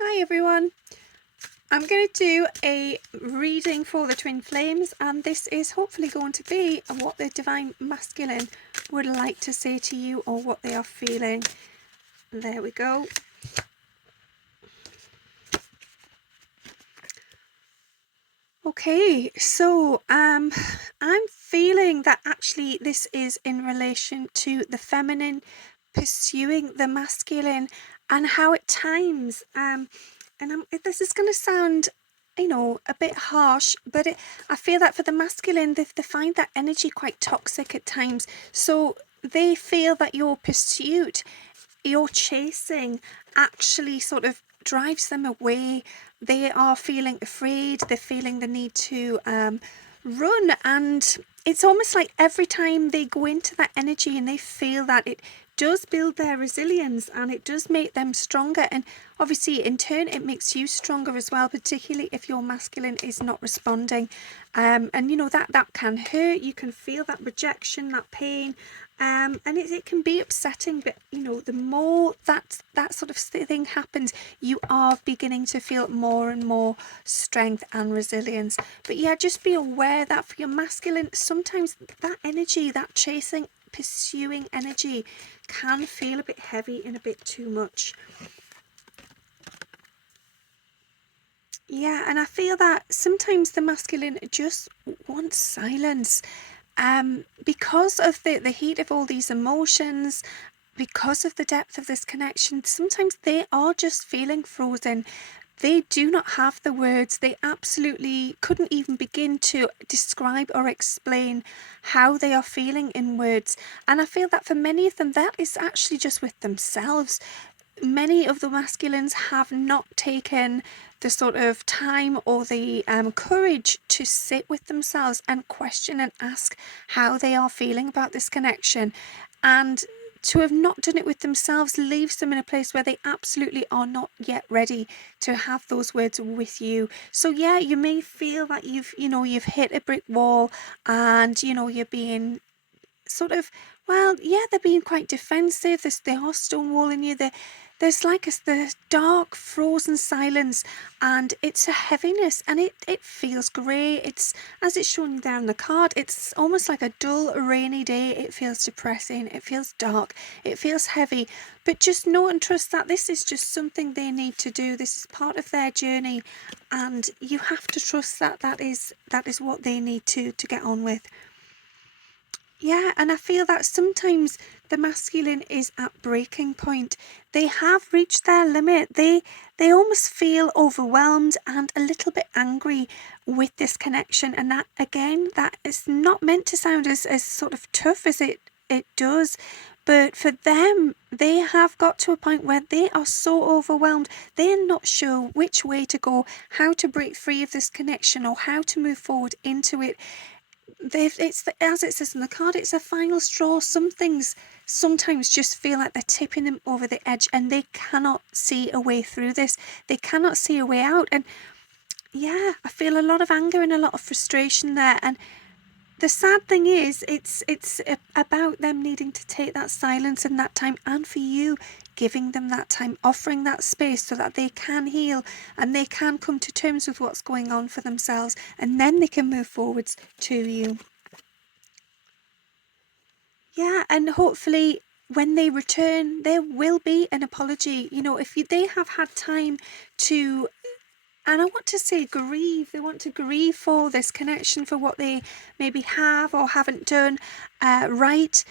Hi everyone, I'm going to do a reading for the twin flames, and this is hopefully going to be what the divine masculine would like to say to you or what they are feeling. There we go. Okay, so I'm feeling that actually this is in relation to the feminine pursuing the masculine, and how at times this is going to sound, a bit harsh, but I feel that for the masculine, they find that energy quite toxic at times. So they feel that your pursuit, your chasing, actually sort of drives them away. They are feeling afraid, they're feeling the need to run, and it's almost like every time they go into that energy and they feel that, it does build their resilience and it does make them stronger, and obviously in turn it makes you stronger as well, particularly if your masculine is not responding. And that can hurt. You can feel that rejection, that pain, and it can be upsetting, but the more that sort of thing happens, you are beginning to feel more and more strength and resilience. But yeah, just be aware that for your masculine, sometimes that energy, that chasing, pursuing energy, can feel a bit heavy and a bit too much. Yeah, and I feel that sometimes the masculine just wants silence, because of the heat of all these emotions, because of the depth of this connection. Sometimes they are just feeling frozen. They do not have the words. They absolutely couldn't even begin to describe or explain how they are feeling in words. And I feel that for many of them, that is actually just with themselves. Many of the masculines have not taken the sort of time or the courage to sit with themselves and question and ask how they are feeling about this connection. And to have not done it with themselves leaves them in a place where they absolutely are not yet ready to have those words with you. So yeah, you may feel that you've hit a brick wall, and you're being sort of, well, yeah, they're being quite defensive. They are stonewalling you. There's like the dark, frozen silence, and it's a heaviness, and it feels grey. It's, as it's shown down the card, it's almost like a dull, rainy day. It feels depressing. It feels dark. It feels heavy. But just know and trust that this is just something they need to do. This is part of their journey, and you have to trust that that is what they need to get on with. Yeah, and I feel that sometimes the masculine is at breaking point. They have reached their limit. They almost feel overwhelmed and a little bit angry with this connection. And that, again, that is not meant to sound as sort of tough as it does. But for them, they have got to a point where they are so overwhelmed, they're not sure which way to go, how to break free of this connection, or how to move forward into it. As it says in the card, it's a final straw. Some things sometimes just feel like they're tipping them over the edge, and they cannot see a way through this. They cannot see a way out. And yeah, I feel a lot of anger and a lot of frustration there. And the sad thing is, it's about them needing to take that silence and that time, and for you giving them that time, offering that space so that they can heal and they can come to terms with what's going on for themselves, and then they can move forwards to you. Yeah, and hopefully when they return, there will be an apology. If they have had time to, and I want to say grieve, they want to grieve for this connection, for what they maybe have or haven't done right,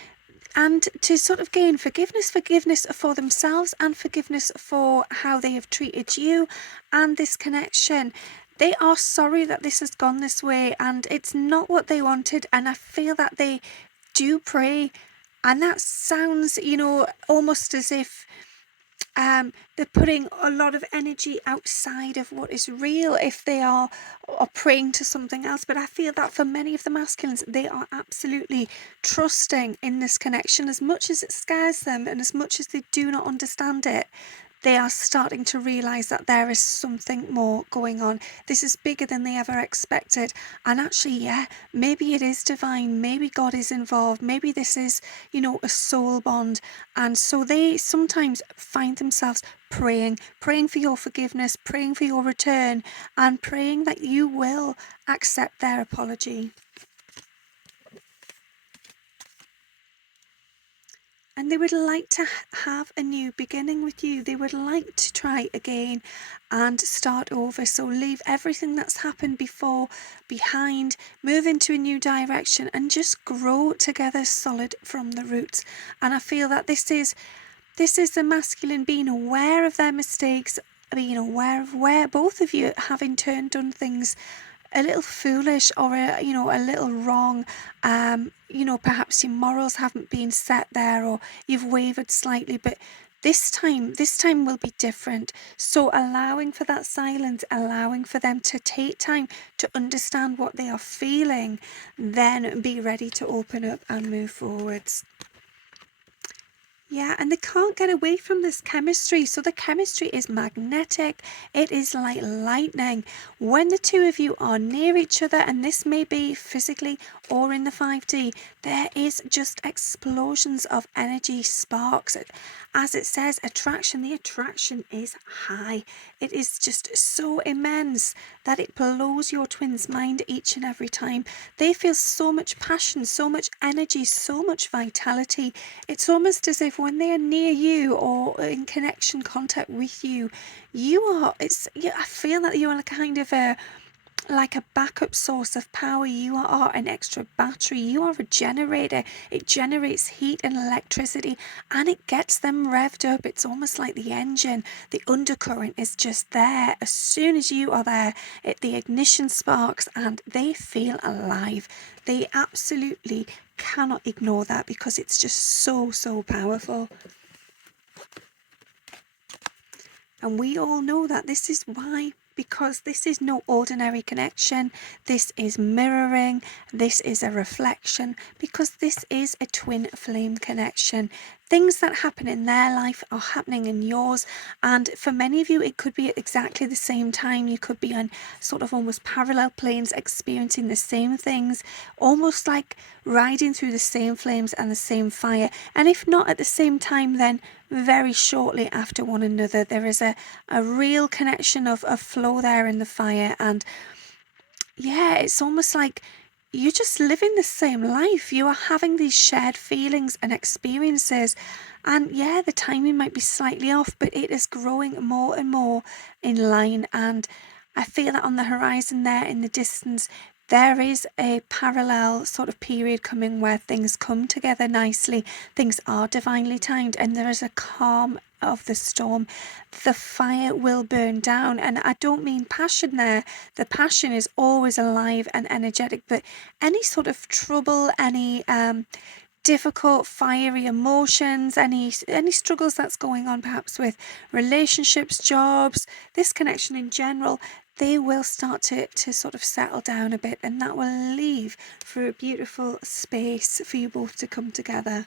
and to sort of gain forgiveness for themselves, and forgiveness for how they have treated you and this connection. They are sorry that this has gone this way, and it's not what they wanted, and I feel that they do pray. And that sounds, almost as if they're putting a lot of energy outside of what is real, if they are praying to something else. But I feel that for many of the masculines, they are absolutely trusting in this connection. As much as it scares them and as much as they do not understand it, they are starting to realize that there is something more going on. This is bigger than they ever expected. And actually, yeah, maybe it is divine. Maybe God is involved. Maybe this is, a soul bond. And so they sometimes find themselves praying for your forgiveness, praying for your return, and praying that you will accept their apology. And they would like to have a new beginning with you. They would like to try again and start over. So leave everything that's happened before behind, move into a new direction, and just grow together solid from the roots. And I feel that this is the masculine being aware of their mistakes, being aware of where both of you have in turn done things a little foolish or a little wrong. Perhaps your morals haven't been set there, or you've wavered slightly, but this time will be different. So allowing for that silence, allowing for them to take time to understand what they are feeling, then be ready to open up and move forwards. Yeah, and they can't get away from this chemistry. So the chemistry is magnetic. It is like lightning. When the two of you are near each other, and this may be physically or in the 5D, there is just explosions of energy, sparks. As it says, attraction, the attraction is high. It is just so immense that it blows your twin's mind each and every time. They feel so much passion, so much energy, so much vitality. It's almost as if when they are near you or in connection, contact with you, I feel that you are kind of like a backup source of power. You are an extra battery. You are a generator. It generates heat and electricity, and it gets them revved up. It's almost like the engine. The undercurrent is just there. As soon as you are there, the ignition sparks and they feel alive. They absolutely cannot ignore that because it's just so powerful. And we all know that this is why, because this is no ordinary connection. This is mirroring. This is a reflection, because this is a twin flame connection. Things that happen in their life are happening in yours. And for many of you, it could be at exactly the same time. You could be on sort of almost parallel planes, experiencing the same things, almost like riding through the same flames and the same fire. And if not at the same time, then very shortly after one another. There is a real connection of flow there in the fire. And yeah, it's almost like you're just living the same life. You are having these shared feelings and experiences. And yeah, the timing might be slightly off, but it is growing more and more in line. And I feel that on the horizon there in the distance, there is a parallel sort of period coming where things come together nicely. Things are divinely timed, and there is a calm of the storm. The fire will burn down, and I don't mean passion there. The passion is always alive and energetic, but any sort of trouble, any difficult fiery emotions, any struggles that's going on perhaps with relationships, jobs, this connection in general, they will start to sort of settle down a bit, and that will leave for a beautiful space for you both to come together.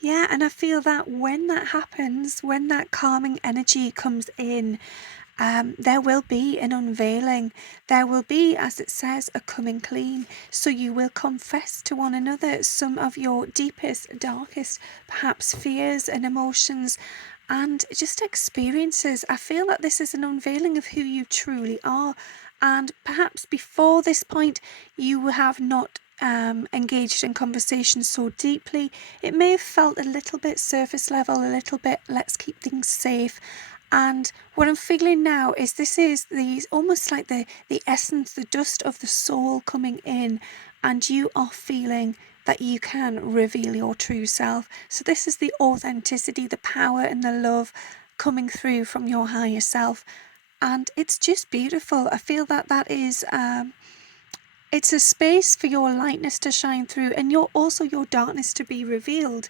Yeah, and I feel that when that happens, when that calming energy comes in, there will be an unveiling. There will be, as it says, a coming clean. So you will confess to one another some of your deepest, darkest, perhaps fears and emotions and just experiences. I feel that this is an unveiling of who you truly are. And perhaps before this point, you have not engaged in conversation so deeply. It may have felt a little bit surface level, a little bit let's keep things safe. And what I'm feeling now is this is almost like the essence, the dust of the soul coming in, and you are feeling that you can reveal your true self. So this is the authenticity, the power and the love coming through from your higher self. And it's just beautiful. I feel that is it's a space for your lightness to shine through, and also your darkness to be revealed.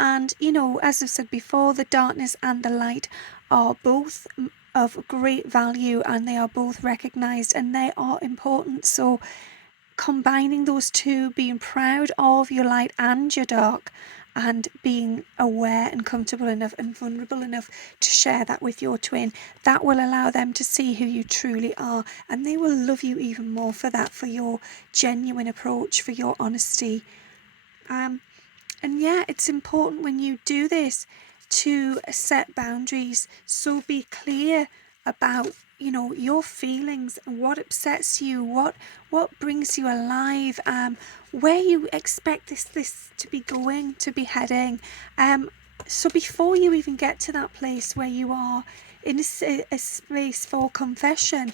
And as I've said before, the darkness and the light are both of great value, and they are both recognized, and they are important. So combining those two, being proud of your light and your dark, and being aware and comfortable enough and vulnerable enough to share that with your twin. That will allow them to see who you truly are, and they will love you even more for that, for your genuine approach, for your honesty. And yeah, it's important when you do this to set boundaries. So be clear about, your feelings and what upsets you, what brings you alive, where you expect this to be going, to be heading. So before you even get to that place where you are in a space for confession,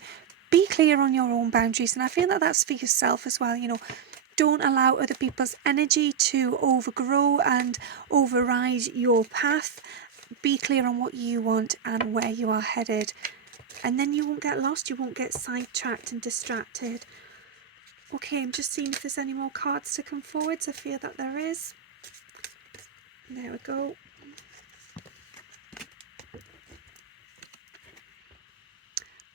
be clear on your own boundaries. And I feel that that's for yourself as well. Don't allow other people's energy to overgrow and override your path. Be clear on what you want and where you are headed. And then you won't get lost, you won't get sidetracked and distracted. Okay, I'm just seeing if there's any more cards to come forwards. I feel that there is. There we go.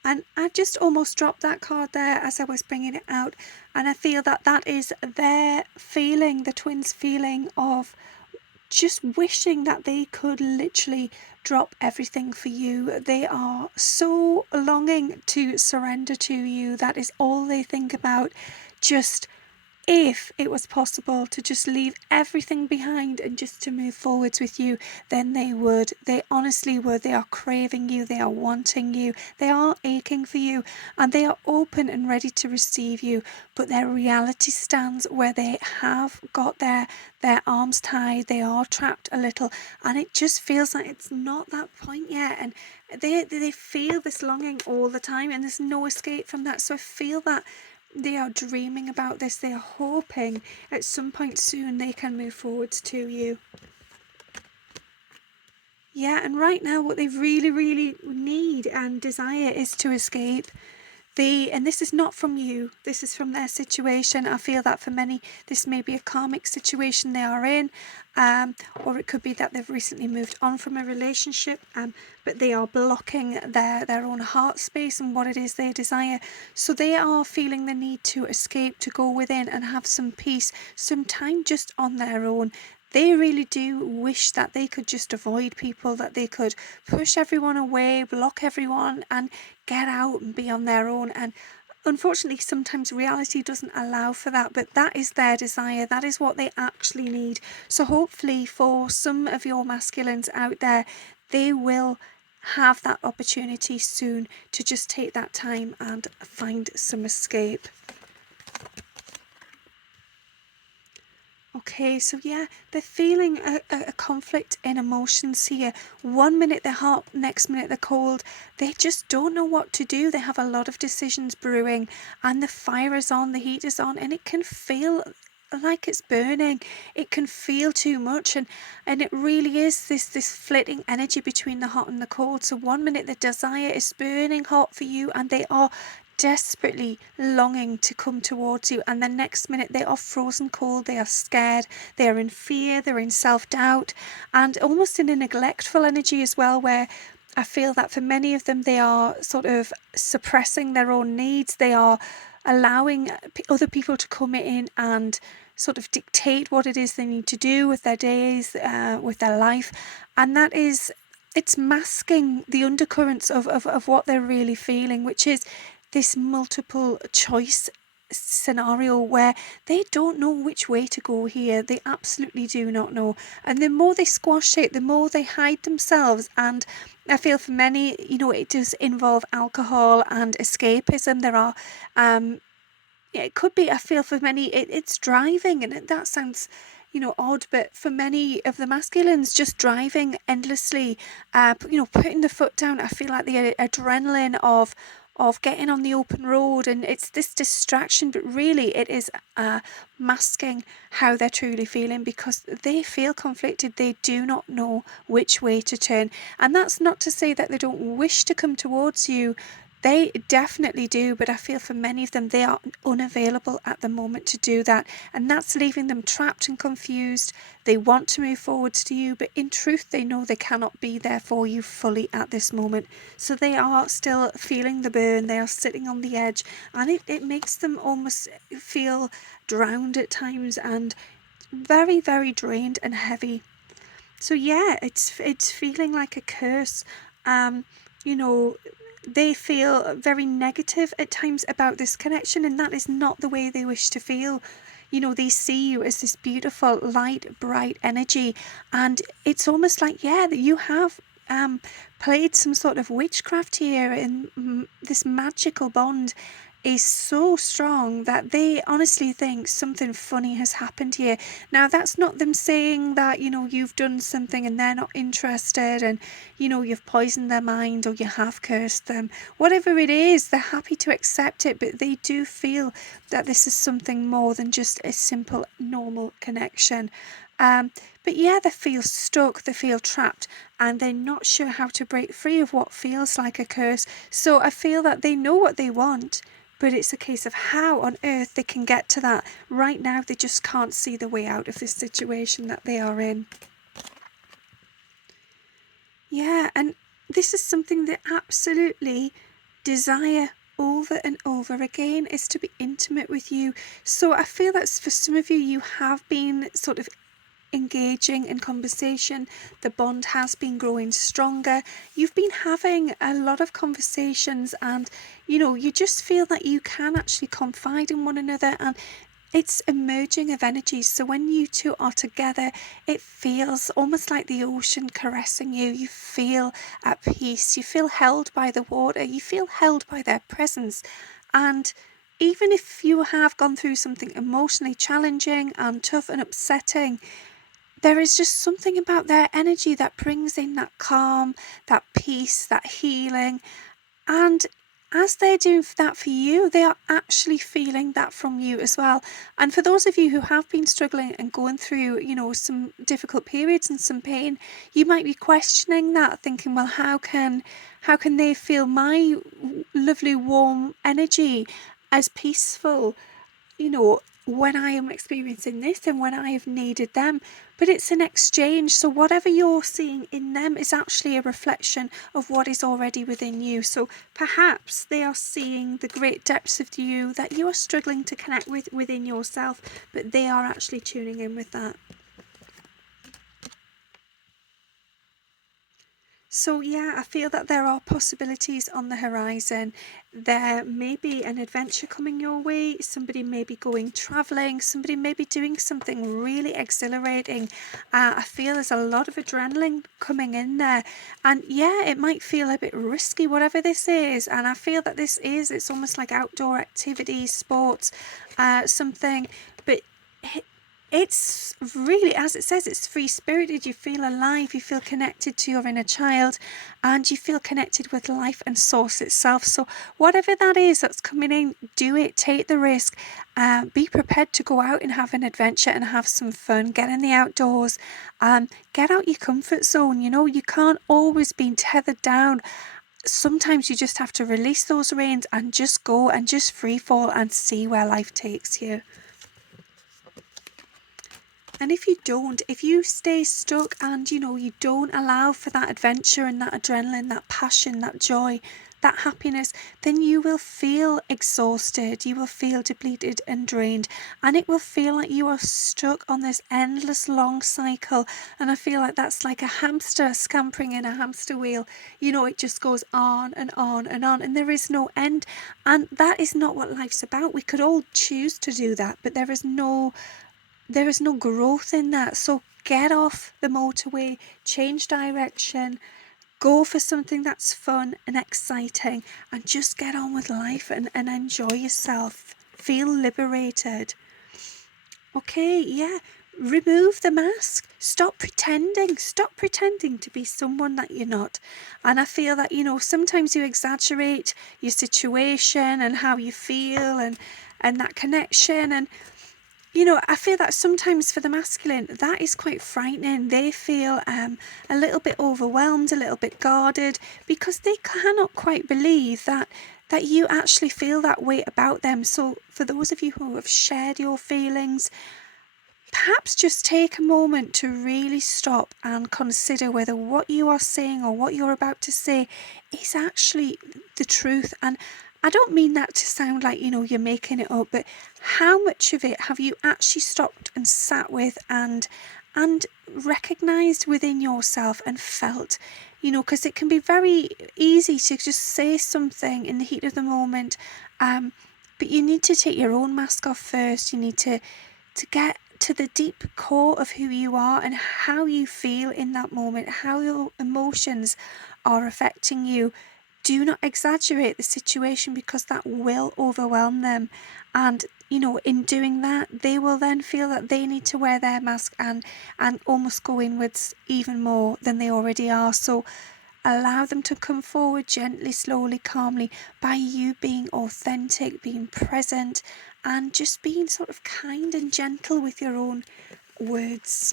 And I just almost dropped that card there as I was bringing it out. And I feel that that is their feeling, the twins' feeling of just wishing that they could literally drop everything for you. They are so longing to surrender to you. That is all they think about. Just if it was possible to just leave everything behind and just to move forwards with you, then they would. They honestly would. They are craving you. They are wanting you. They are aching for you, and they are open and ready to receive you. But their reality stands where they have got their arms tied. They are trapped a little, and it just feels like it's not that point yet. And they feel this longing all the time, and there's no escape from that. So I feel that they are dreaming about this. They are hoping at some point soon they can move forwards to you. Yeah, and right now what they really, really need and desire is to escape. And this is not from you, this is from their situation. I feel that for many, this may be a karmic situation they are in, or it could be that they've recently moved on from a relationship, but they are blocking their own heart space and what it is they desire. So they are feeling the need to escape, to go within and have some peace, some time just on their own. They really do wish that they could just avoid people, that they could push everyone away, block everyone, and get out and be on their own. And unfortunately, sometimes reality doesn't allow for that, but that is their desire. That is what they actually need. So hopefully for some of your masculines out there, they will have that opportunity soon to just take that time and find some escape. Okay, so yeah, they're feeling a conflict in emotions here. 1 minute they're hot, next minute they're cold. They just don't know what to do. They have a lot of decisions brewing, and the fire is on, the heat is on, and it can feel like it's burning. It can feel too much, and it really is this flitting energy between the hot and the cold. So 1 minute the desire is burning hot for you, and they are desperately longing to come towards you, and the next minute they are frozen cold. They are scared, they are in fear, they're in self-doubt, and almost in a neglectful energy as well, where I feel that for many of them they are sort of suppressing their own needs. They are allowing other people to come in and sort of dictate what it is they need to do with their days, with their life, and it's masking the undercurrents of what they're really feeling, which is this multiple choice scenario where they don't know which way to go here. They absolutely do not know. And the more they squash it, the more they hide themselves. And I feel for many, it does involve alcohol and escapism. There are, it could be, I feel for many, it's driving. And that sounds, odd, but for many of the masculines, just driving endlessly, putting the foot down. I feel like the adrenaline of getting on the open road, and it's this distraction, but really it is masking how they're truly feeling, because they feel conflicted. They do not know which way to turn, and that's not to say that they don't wish to come towards you. They definitely do, but I feel for many of them, they are unavailable at the moment to do that, and that's leaving them trapped and confused. They want to move forwards to you, but in truth, they know they cannot be there for you fully at this moment. So they are still feeling the burn, they are sitting on the edge, and it makes them almost feel drowned at times, and very, very drained and heavy. So yeah, it's feeling like a curse. Um, you know, they feel very negative at times about this connection, and that is not the way they wish to feel. They see you as this beautiful, light, bright energy, and it's almost like, yeah, that you have played some sort of witchcraft here, and this magical bond is so strong that they honestly think something funny has happened here. Now, that's not them saying that, you've done something and they're not interested, and, you've poisoned their mind or you have cursed them. Whatever it is, they're happy to accept it, but they do feel that this is something more than just a simple, normal connection. Um, but yeah, they feel stuck, they feel trapped, and they're not sure how to break free of what feels like a curse. So I feel that they know what they want, but it's a case of how on earth they can get to that. Right now, they just can't see the way out of this situation that they are in. Yeah, and this is something they absolutely desire over and over again, is to be intimate with you. So I feel that for some of you, you have been sort of engaging in conversation. The bond has been growing stronger. You've been having a lot of conversations, and you just feel that you can actually confide in one another, and it's a merging of energies. So when you two are together, it feels almost like the ocean caressing you. You feel at peace. You feel held by the water. You feel held by their presence. And even if you have gone through something emotionally challenging and tough and upsetting, there is just something about their energy that brings in that calm, that peace, that healing. And as they're doing that for you, they are actually feeling that from you as well. And for those of you who have been struggling and going through, some difficult periods and some pain, you might be questioning that, thinking, well, how can they feel my lovely warm energy as peaceful, when I am experiencing this and when I have needed them? But it's an exchange. So whatever you're seeing in them is actually a reflection of what is already within you. So perhaps they are seeing the great depths of you that you are struggling to connect with within yourself, but they are actually tuning in with that. So yeah, I feel that there are possibilities on the horizon. There may be an adventure coming your way. Somebody may be going traveling. Somebody may be doing something really exhilarating. I feel there's a lot of adrenaline coming in there. And yeah, it might feel a bit risky, whatever this is. And I feel that it's almost like outdoor activities, sports, something. But it's really, as it says, it's free spirited. You feel alive, you feel connected to your inner child, and you feel connected with life and source itself. So whatever that is that's coming in, do it, take the risk, be prepared to go out and have an adventure and have some fun, get in the outdoors, get out your comfort zone. You can't always be tethered down. Sometimes you just have to release those reins and just go and just free fall and see where life takes you. And if you stay stuck and you don't allow for that adventure and that adrenaline, that passion, that joy, that happiness, then you will feel exhausted, you will feel depleted and drained, and it will feel like you are stuck on this endless long cycle. And I feel like that's like a hamster scampering in a hamster wheel. It just goes on and on and on, and there is no end. And that is not what life's about. We could all choose to do that, but there is no growth in that. So get off the motorway, change direction, go for something that's fun and exciting, and just get on with life and enjoy yourself. Feel liberated. Okay, yeah. Remove the mask. Stop pretending to be someone that you're not. And I feel that, sometimes you exaggerate your situation and how you feel and that connection. And I feel that sometimes for the masculine, that is quite frightening. They feel a little bit overwhelmed, a little bit guarded, because they cannot quite believe that you actually feel that way about them. So for those of you who have shared your feelings, perhaps just take a moment to really stop and consider whether what you are saying or what you're about to say is actually the truth. And I don't mean that to sound like, you're making it up, but how much of it have you actually stopped and sat with and recognized within yourself and felt? Because it can be very easy to just say something in the heat of the moment, but you need to take your own mask off first. You need to get to the deep core of who you are and how you feel in that moment, how your emotions are affecting you. Do not exaggerate the situation, because that will overwhelm them. And, in doing that, they will then feel that they need to wear their mask and almost go inwards even more than they already are. So allow them to come forward gently, slowly, calmly, by you being authentic, being present, and just being sort of kind and gentle with your own words.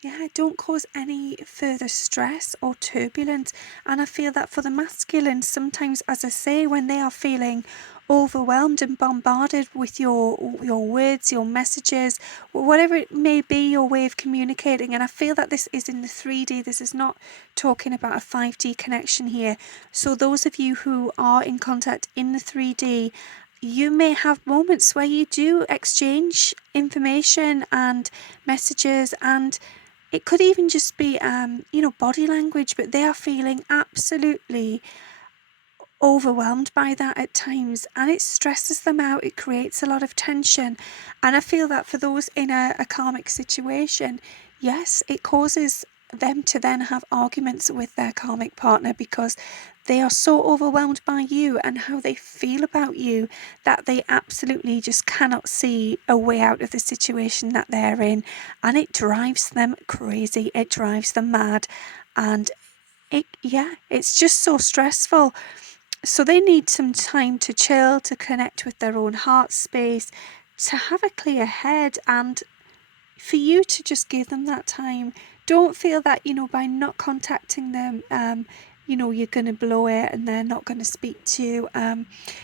Yeah, don't cause any further stress or turbulence. And I feel that for the masculine, sometimes, as I say, when they are feeling overwhelmed and bombarded with your words, your messages, whatever it may be, your way of communicating. And I feel that this is in the 3D. This is not talking about a 5D connection here. So those of you who are in contact in the 3D, you may have moments where you do exchange information and messages, and it could even just be, body language, but they are feeling absolutely overwhelmed by that at times, and it stresses them out. It creates a lot of tension. And I feel that for those in a karmic situation, yes, it causes them to then have arguments with their karmic partner, because they are so overwhelmed by you and how they feel about you that they absolutely just cannot see a way out of the situation that they're in. And it drives them crazy. It drives them mad. And it's just so stressful. So they need some time to chill, to connect with their own heart space, to have a clear head, and for you to just give them that time. Don't feel that, by not contacting them, you're going to blow it and they're not going to speak to you.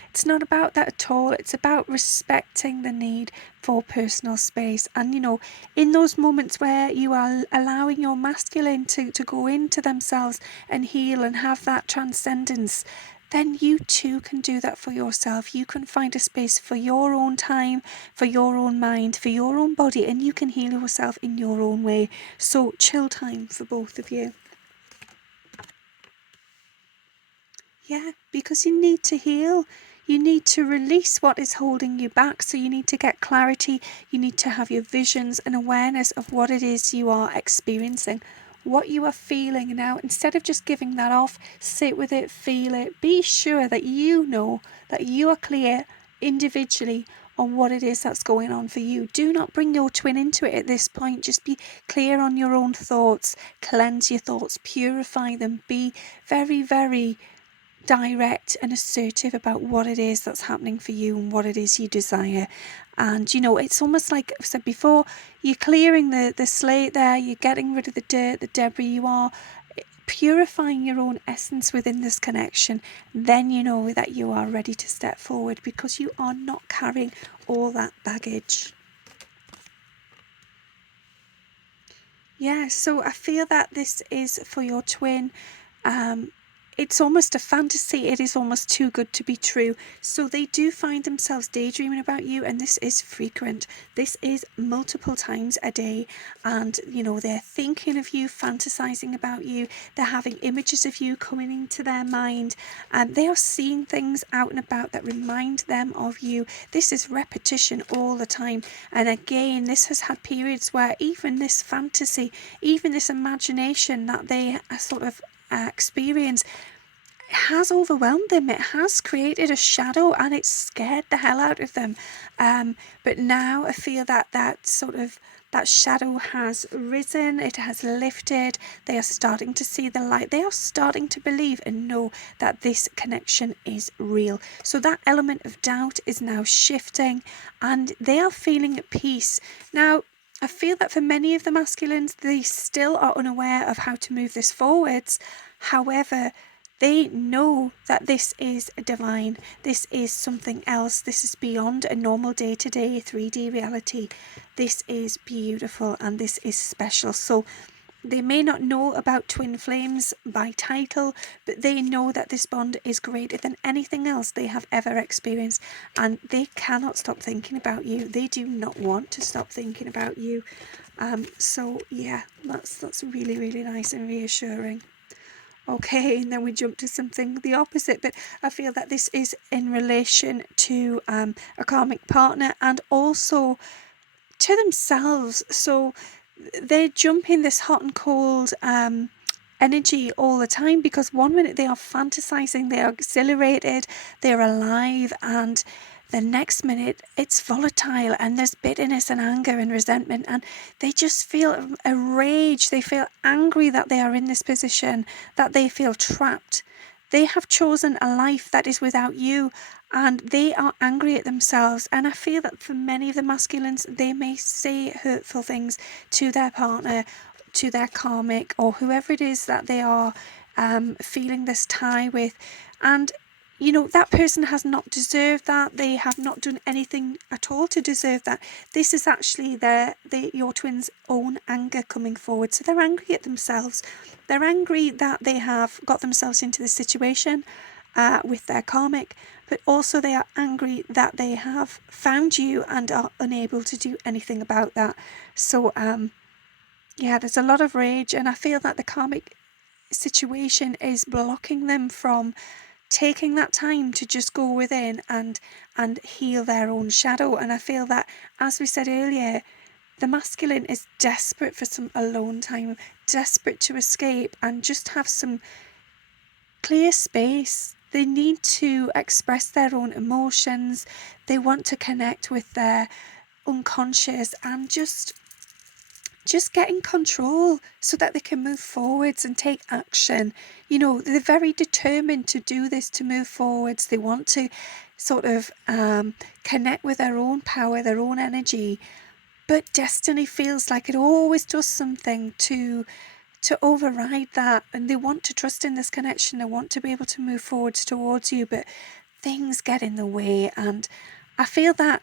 It's not about that at all. It's about respecting the need for personal space. And, in those moments where you are allowing your masculine to go into themselves and heal and have that transcendence, then you too can do that for yourself. You can find a space for your own time, for your own mind, for your own body, and you can heal yourself in your own way. So chill time for both of you. Yeah, because you need to heal. You need to release what is holding you back. So you need to get clarity. You need to have your visions and awareness of what it is you are experiencing, what you are feeling. Now, instead of just giving that off, sit with it, feel it. Be sure that you know that you are clear individually on what it is that's going on for you. Do not bring your twin into it at this point. Just be clear on your own thoughts. Cleanse your thoughts, purify them. Be very, very direct and assertive about what it is that's happening for you and what it is you desire. And it's almost like I've said before, you're clearing the slate there, you're getting rid of the dirt, the debris. You are purifying your own essence within this connection. Then you know that you are ready to step forward, because you are not carrying all that baggage. Yeah, so I feel that this is for your twin. It's almost a fantasy. It is almost too good to be true. So they do find themselves daydreaming about you, and this is frequent. This is multiple times a day, and they're thinking of you, fantasizing about you. They're having images of you coming into their mind, and they are seeing things out and about that remind them of you. This is repetition all the time. And again, this has had periods where even this fantasy, even this imagination that they sort of experience, has overwhelmed them. It has created a shadow, and it's scared the hell out of them. But now I feel that that shadow has risen, it has lifted. They are starting to see the light. They are starting to believe and know that this connection is real. So that element of doubt is now shifting, and they are feeling at peace. Now, I feel that for many of the masculines, they still are unaware of how to move this forwards. However, they know that this is divine. This is something else. This is beyond a normal day-to-day 3D reality. This is beautiful and this is special. So They may not know about twin flames by title, but they know that this bond is greater than anything else they have ever experienced, and they cannot stop thinking about you. They do not want to stop thinking about you. So yeah, that's really, really nice and reassuring. Okay, and then we jump to something the opposite, but I feel that this is in relation to a karmic partner and also to themselves. So they're jumping this hot and cold energy all the time, because one minute they are fantasizing, they are exhilarated, they're alive, and the next minute it's volatile and there's bitterness and anger and resentment, and they just feel a rage. They feel angry that they are in this position, that they feel trapped. They have chosen a life that is without you, and they are angry at themselves. And I feel that for many of the masculines, they may say hurtful things to their partner, to their karmic, or whoever it is that they are feeling this tie with. And you know, that person has not deserved that. They have not done anything at all to deserve that. This is actually your twins' own anger coming forward. So they're angry at themselves. They're angry that they have got themselves into this situation with their karmic, but also they are angry that they have found you and are unable to do anything about that. So yeah, there's a lot of rage, and I feel that the karmic situation is blocking them from taking that time to just go within and heal their own shadow. And I feel that, as we said earlier, the masculine is desperate for some alone time, desperate to escape and just have some clear space. They need to express their own emotions. They want to connect with their unconscious and just get in control so that they can move forwards and take action. You know, they're very determined to do this, to move forwards. They want to sort of connect with their own power, their own energy. But destiny feels like it always does something to override that, and they want to trust in this connection. They want to be able to move forwards towards you, but things get in the way. And I feel that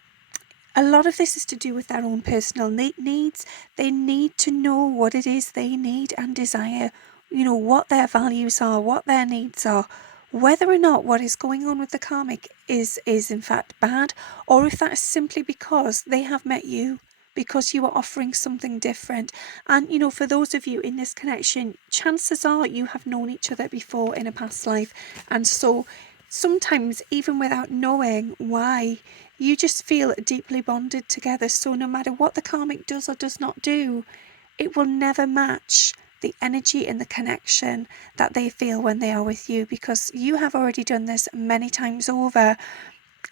a lot of this is to do with their own personal needs. They need to know what it is they need and desire, you know, what their values are, what their needs are, whether or not what is going on with the karmic is in fact bad, or if that is simply because they have met you, because you are offering something different. And you know, for those of you in this connection, chances are you have known each other before in a past life, and so sometimes even without knowing why, you just feel deeply bonded together. So no matter what the karmic does or does not do, it will never match the energy and the connection that they feel when they are with you, because you have already done this many times over.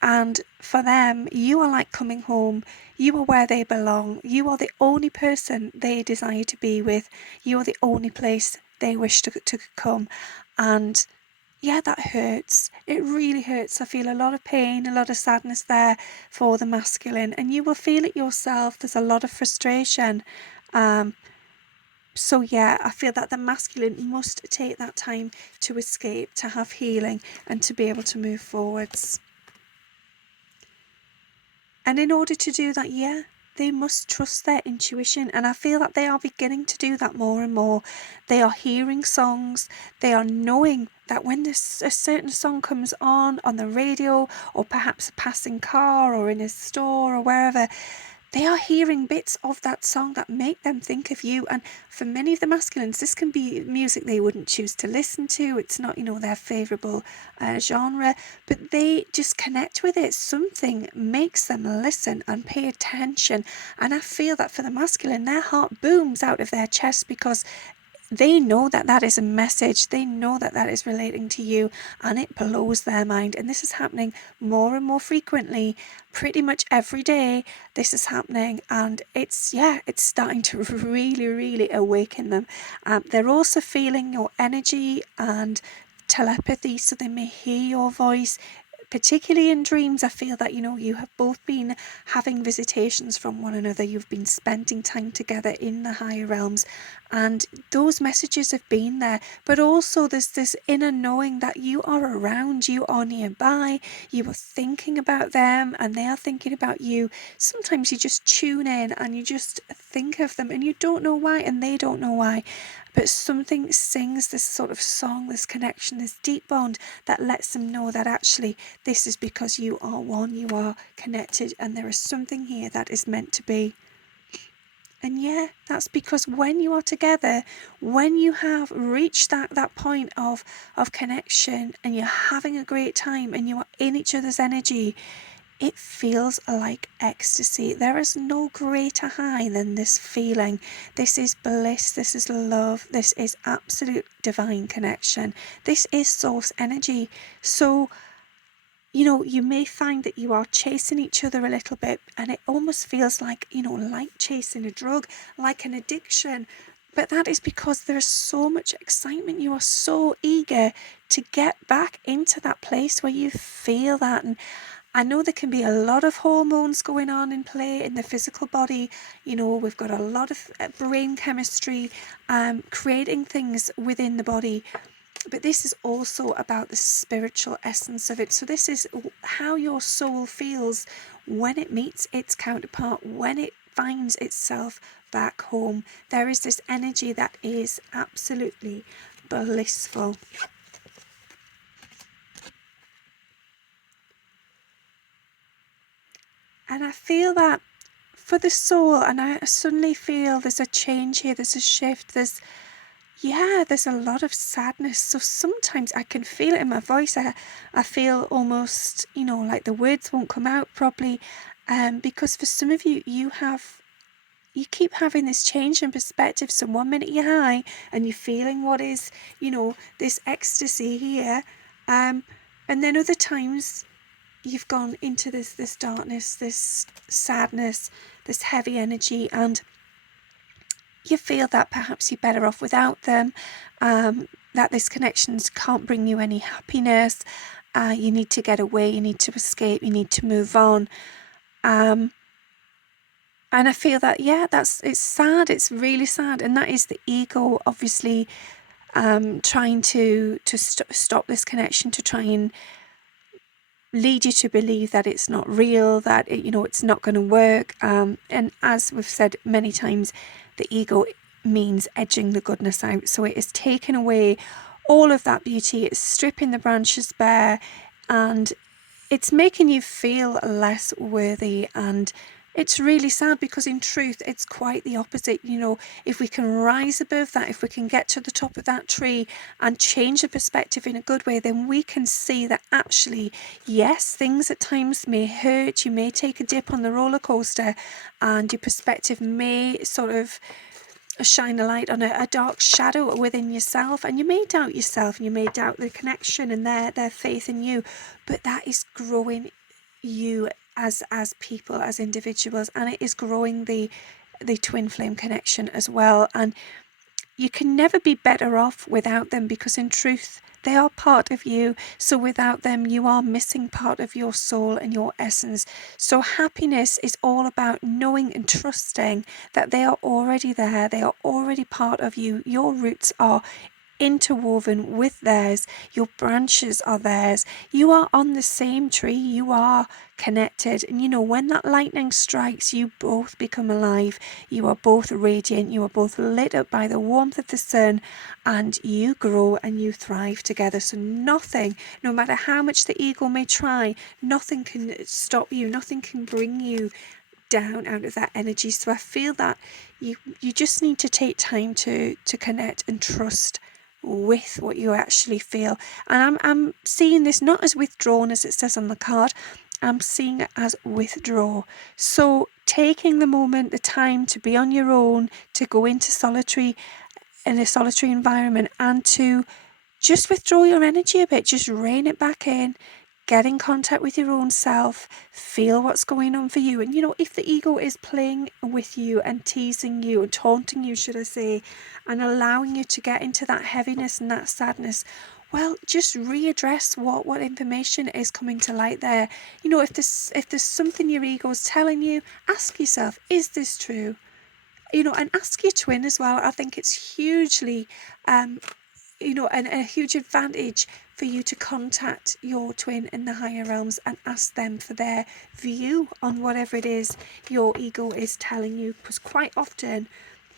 And for them, you are like coming home. You are where they belong. You are the only person they desire to be with. You are the only place they wish to come. And yeah, that hurts. It really hurts. I feel a lot of pain, a lot of sadness there for the masculine, and you will feel it yourself. There's a lot of frustration. So yeah, I feel that the masculine must take that time to escape, to have healing, and to be able to move forwards. And in order to do that, yeah, they must trust their intuition, and I feel that they are beginning to do that more and more. They are hearing songs, they are knowing that when a certain song comes on the radio, or perhaps a passing car, or in a store, or wherever, they are hearing bits of that song that make them think of you. And for many of the masculines, this can be music they wouldn't choose to listen to. It's not, you know, their favourable genre, but they just connect with it. Something makes them listen and pay attention. And I feel that for the masculine, their heart booms out of their chest, because they know that that is a message. They know that that is relating to you, and it blows their mind. And this is happening more and more frequently, pretty much every day. This is happening, and it's starting to really, really awaken them. They're also feeling your energy and telepathy, so they may hear your voice. particularly in dreams, I feel that, you have both been having visitations from one another. You've been spending time together in the higher realms, and those messages have been there. But also there's this inner knowing that you are around, you are nearby, you are thinking about them and they are thinking about you. Sometimes you just tune in and you just think of them and you don't know why and they don't know why. But something sings this sort of song, this connection, this deep bond that lets them know that actually this is because you are one, you are connected, and there is something here that is meant to be. And yeah, that's because when you are together, when you have reached that point of connection and you're having a great time and you are in each other's energy, it feels like ecstasy. There is no greater high than this feeling. This is bliss, this is love, this is absolute divine connection. This is source energy. So, you may find that you are chasing each other a little bit and it almost feels like, like chasing a drug, like an addiction. But that is because there's so much excitement. You are so eager to get back into that place where you feel that. And I know there can be a lot of hormones going on in play in the physical body. We've got a lot of brain chemistry creating things within the body. But this is also about the spiritual essence of it. So this is how your soul feels when it meets its counterpart, when it finds itself back home. There is this energy that is absolutely blissful. And I feel that for the soul, and I suddenly feel there's a change here, there's a shift, there's a lot of sadness. So sometimes I can feel it in my voice. I feel almost, like the words won't come out properly. Because for some of you, you keep having this change in perspective. So one minute you're high and you're feeling what is, this ecstasy here. And then other times you've gone into this darkness, this sadness, this heavy energy, and you feel that perhaps you're better off without them, that this connections can't bring you any happiness, you need to get away, you need to escape, you need to move on. And I feel that, it's sad, it's really sad, and that is the ego obviously trying to stop this connection, to try and lead you to believe that it's not real, that it's not going to work. And as we've said many times, the ego means edging the goodness out. So it is taking away all of that beauty, it's stripping the branches bare, and it's making you feel less worthy. And it's really sad because in truth it's quite the opposite. If we can rise above that, if we can get to the top of that tree and change the perspective in a good way, then we can see that actually, yes, things at times may hurt, you may take a dip on the roller coaster and your perspective may sort of shine a light on a dark shadow within yourself, and you may doubt yourself and you may doubt the connection and their faith in you, but that is growing you as people, as individuals, and it is growing the twin flame connection as well. And you can never be better off without them, because in truth they are part of you. So without them you are missing part of your soul and your essence. So happiness is all about knowing and trusting that they are already there, they are already part of you. Your roots are interwoven with theirs, your branches are theirs, you are on the same tree, you are connected. And when that lightning strikes, you both become alive, you are both radiant, you are both lit up by the warmth of the sun, and you grow and you thrive together. So nothing, no matter how much the ego may try, nothing can stop you, nothing can bring you down out of that energy. So I feel that you just need to take time to connect and trust with what you actually feel. And I'm seeing this not as withdrawn as it says on the card, I'm seeing it as withdraw. So taking the moment, the time to be on your own, to go into in a solitary environment, and to just withdraw your energy a bit, just rein it back in, get in contact with your own self, feel what's going on for you. And if the ego is playing with you and teasing you and taunting you, should I say, and allowing you to get into that heaviness and that sadness, well, just readdress what information is coming to light there. You know, if there's something your ego is telling you, ask yourself, is this true? You know, and ask your twin as well. I think it's hugely, you know, a huge advantage for you to contact your twin in the higher realms and ask them for their view on whatever it is your ego is telling you, because quite often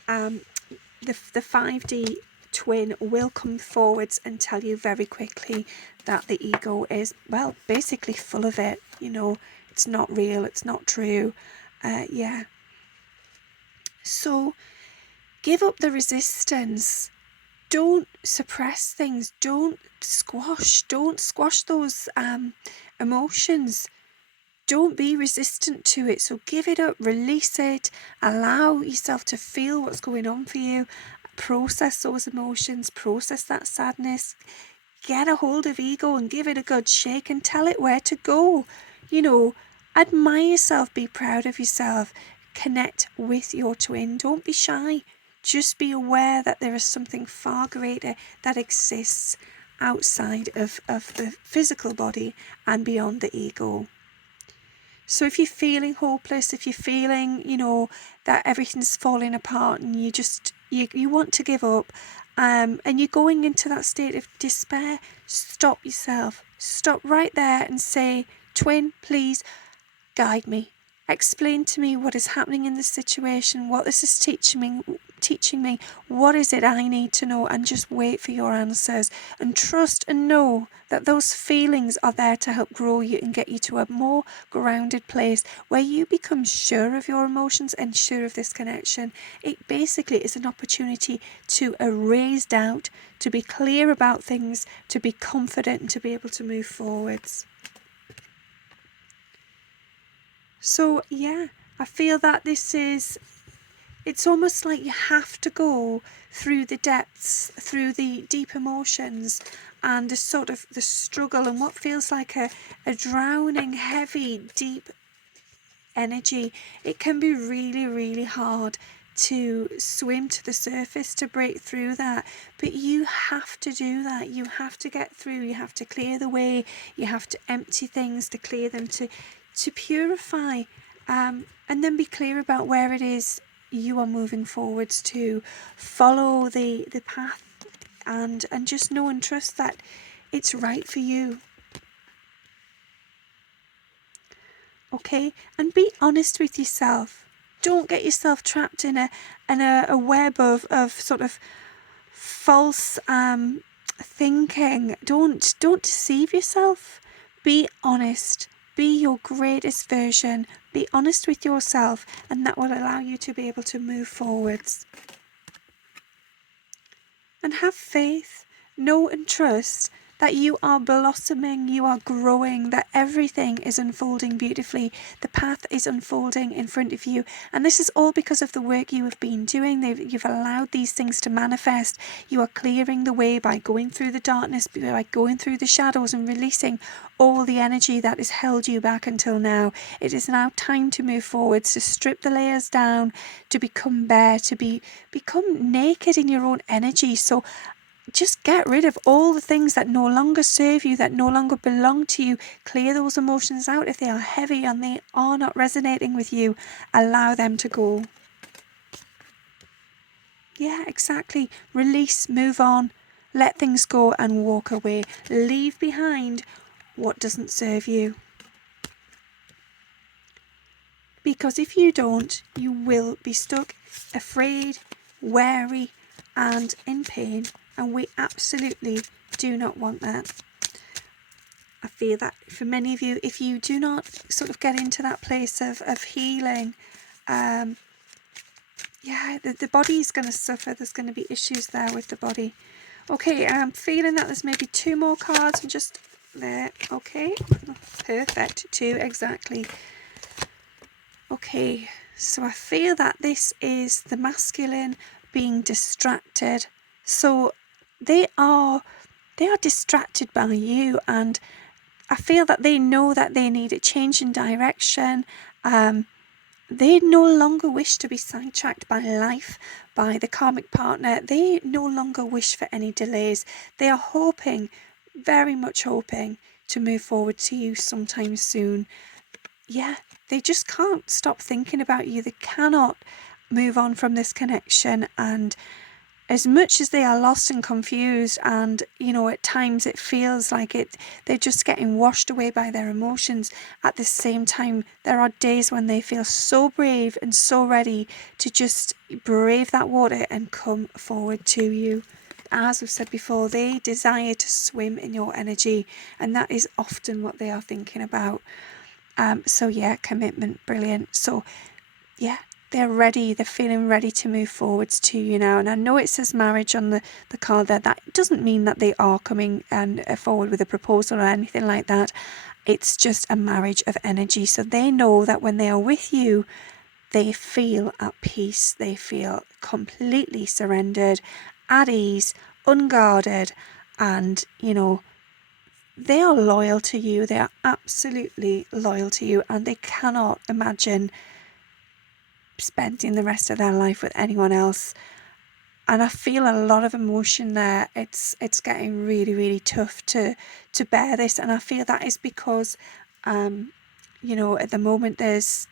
the 5D twin will come forwards and tell you very quickly that the ego is, well, basically full of it. You know, it's not real, it's not true. Yeah. So give up the resistance. Don't suppress things. Don't squash those emotions. Don't be resistant to it. So give it up, release it, allow yourself to feel what's going on for you, process those emotions, process that sadness. Get a hold of ego and give it a good shake and tell it where to go. You know, admire yourself, be proud of yourself, connect with your twin. Don't be shy. Just be aware that there is something far greater that exists outside of the physical body and beyond the ego. So if you're feeling hopeless, if you're feeling, you know, that everything's falling apart and you want to give up, and you're going into that state of despair, stop yourself. Stop right there and say, twin, please guide me. Explain to me what is happening in this situation, what this is teaching me, what is it I need to know, and just wait for your answers and trust and know that those feelings are there to help grow you and get you to a more grounded place where you become sure of your emotions and sure of this connection. It basically is an opportunity to erase doubt, to be clear about things, to be confident and to be able to move forwards. So yeah, I feel that it's almost like you have to go through the depths, through the deep emotions and the sort of the struggle and what feels like a drowning, heavy, deep energy. It can be really, really hard to swim to the surface, to break through that, but you have to do that. You have to get through, you have to clear the way, you have to empty things, to clear them, to purify, and then be clear about where it is you are moving forwards to. Follow the path and just know and trust that it's right for you. Okay, and be honest with yourself. Don't get yourself trapped in a web of sort of false thinking. Don't deceive yourself. Be honest. Be your greatest version. Be honest with yourself, and that will allow you to be able to move forwards. And have faith. Know and trust that you are blossoming, you are growing, that everything is unfolding beautifully. The path is unfolding in front of you. And this is all because of the work you have been doing. You've allowed these things to manifest. You are clearing the way by going through the darkness, by going through the shadows and releasing all the energy that has held you back until now. It is now time to move forwards, to strip the layers down, to become bare, to become naked in your own energy. So just get rid of all the things that no longer serve you, that no longer belong to you. Clear those emotions out. If they are heavy and they are not resonating with you, allow them to go. Yeah, exactly. Release, move on, let things go and walk away. Leave behind what doesn't serve you. Because if you don't, you will be stuck, afraid, wary, and in pain. And we absolutely do not want that. I feel that for many of you, if you do not sort of get into that place of healing, the body is going to suffer. There's going to be issues there with the body. Okay, I'm feeling that there's maybe 2 more cards. I'm just there. Okay, perfect. 2 exactly. Okay, so I feel that this is the masculine being distracted. So they are distracted by you, and I feel that they know that they need a change in direction. They no longer wish to be sidetracked by life, by the karmic partner, they no longer wish for any delays. They are hoping, very much hoping, to move forward to you sometime soon. Yeah, they just can't stop thinking about you. They cannot move on from this connection, and as much as they are lost and confused, and at times it feels like they're just getting washed away by their emotions, at the same time there are days when they feel so brave and so ready to just brave that water and come forward to you. As we've said before, they desire to swim in your energy, and that is often what they are thinking about. So yeah, commitment, brilliant. So yeah, they're ready, they're feeling ready to move forwards to you now. And I know it says marriage on the card there. That doesn't mean that they are coming and forward with a proposal or anything like that. It's just a marriage of energy. So they know that when they are with you, they feel at peace, they feel completely surrendered, at ease, unguarded, and they are loyal to you. They are absolutely loyal to you, and they cannot imagine spending the rest of their life with anyone else. And I feel a lot of emotion there. It's getting really, really tough to bear this, and I feel that is because at the moment there's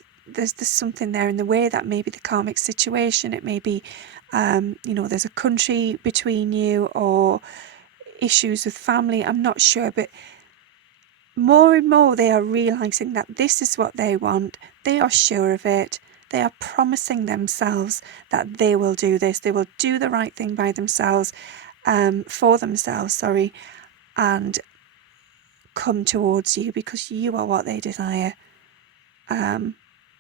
something there in the way, that maybe the karmic situation, it may be there's a country between you, or issues with family, I'm not sure, but more and more they are realizing that this is what they want. They are sure of it. They are promising themselves that they will do this. They will do the right thing by themselves, for themselves, and come towards you because you are what they desire. I'm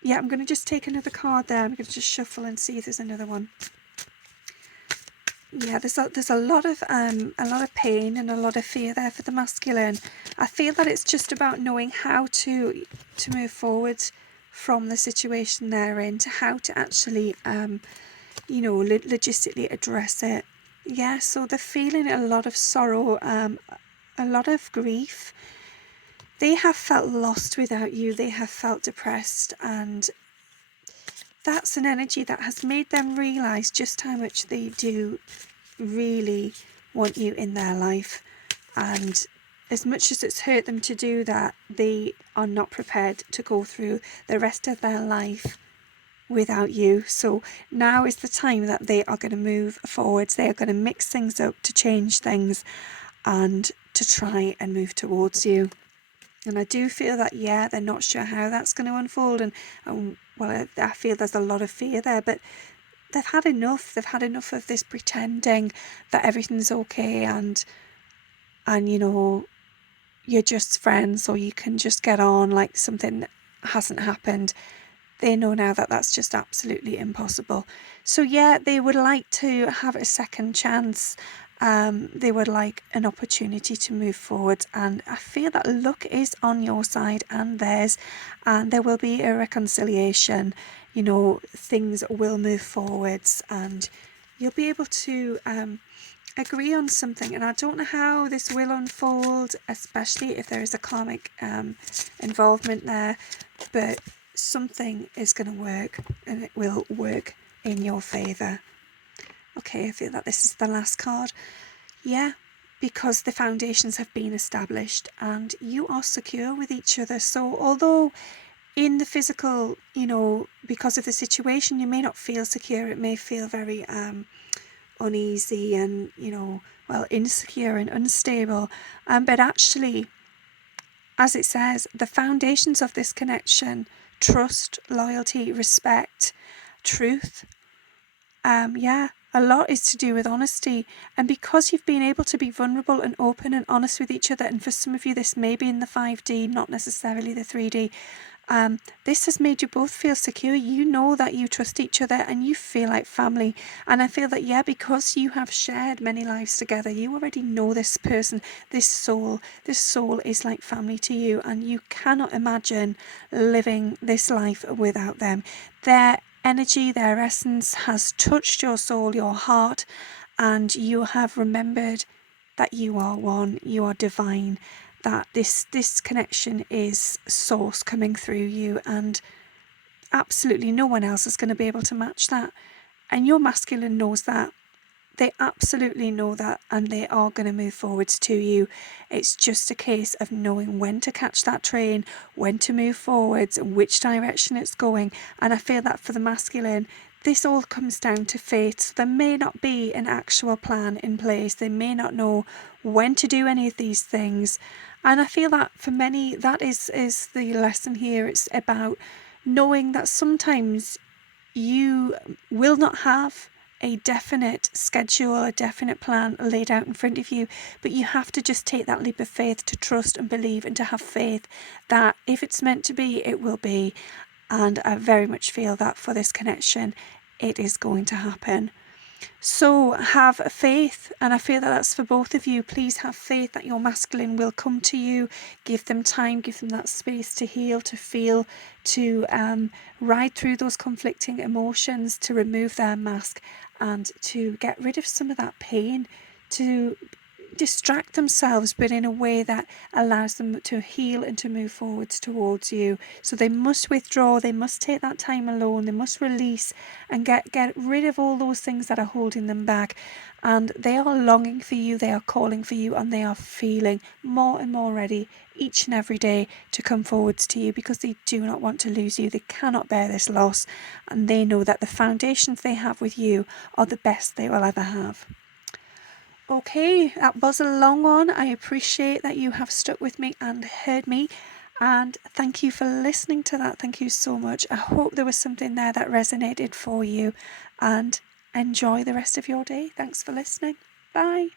going to just take another card there. I'm going to just shuffle and see if there's another one. Yeah, there's a lot of pain and a lot of fear there for the masculine. I feel that it's just about knowing how to move forward from the situation they're in, to how to actually logistically address it. Yeah, so they're feeling a lot of sorrow, a lot of grief. They have felt lost without you. They have felt depressed, and that's an energy that has made them realise just how much they do really want you in their life. And as much as it's hurt them to do that, they are not prepared to go through the rest of their life without you. So now is the time that they are going to move forwards. They are going to mix things up to change things and to try and move towards you. And I do feel that, they're not sure how that's going to unfold. And well, I feel there's a lot of fear there, but they've had enough. They've had enough of this pretending that everything's okay, and you're just friends, or you can just get on like something hasn't happened. They know now that that's just absolutely impossible. So they would like to have a second chance. They would like an opportunity to move forward, and I feel that luck is on your side and theirs, and there will be a reconciliation. Things will move forwards, and you'll be able to agree on something. And I don't know how this will unfold, especially if there is a karmic involvement there, but something is going to work, and it will work in your favour. Okay, I feel that this is the last card. Because the foundations have been established and you are secure with each other. So although in the physical, because of the situation, you may not feel secure, it may feel very uneasy and, insecure and unstable. But actually, as it says, the foundations of this connection, trust, loyalty, respect, truth, a lot is to do with honesty. And because you've been able to be vulnerable and open and honest with each other, and for some of you this may be in the 5D, not necessarily the 3D, this has made you both feel secure. You know that you trust each other and you feel like family. And I feel that, because you have shared many lives together, you already know this person, this soul is like family to you, and you cannot imagine living this life without them. Their energy, their essence has touched your soul, your heart, and you have remembered that you are one, you are divine, that this connection is source coming through you, and absolutely no one else is going to be able to match that. And your masculine knows that. They absolutely know that, and they are going to move forwards to you. It's just a case of knowing when to catch that train, when to move forwards, and which direction it's going. And I feel that for the masculine, this all comes down to fate. So there may not be an actual plan in place. They may not know when to do any of these things. And I feel that for many, that is the lesson here. It's about knowing that sometimes you will not have a definite schedule, a definite plan laid out in front of you, but you have to just take that leap of faith to trust and believe and to have faith that if it's meant to be, it will be. And I very much feel that for this connection, it is going to happen. So have faith, and I feel that that's for both of you. Please have faith that your masculine will come to you. Give them time, give them that space to heal, to feel, to ride through those conflicting emotions, to remove their mask and to get rid of some of that pain, to distract themselves, but in a way that allows them to heal and to move forwards towards you. So they must withdraw, they must take that time alone, they must release and get rid of all those things that are holding them back. And they are longing for you, they are calling for you, and they are feeling more and more ready each and every day to come forwards to you, because they do not want to lose you. They cannot bear this loss, and they know that the foundations they have with you are the best they will ever have. Okay, that was a long one. I appreciate that you have stuck with me and heard me, and thank you for listening to that. Thank you so much. I hope there was something there that resonated for you, and enjoy the rest of your day. Thanks for listening. Bye.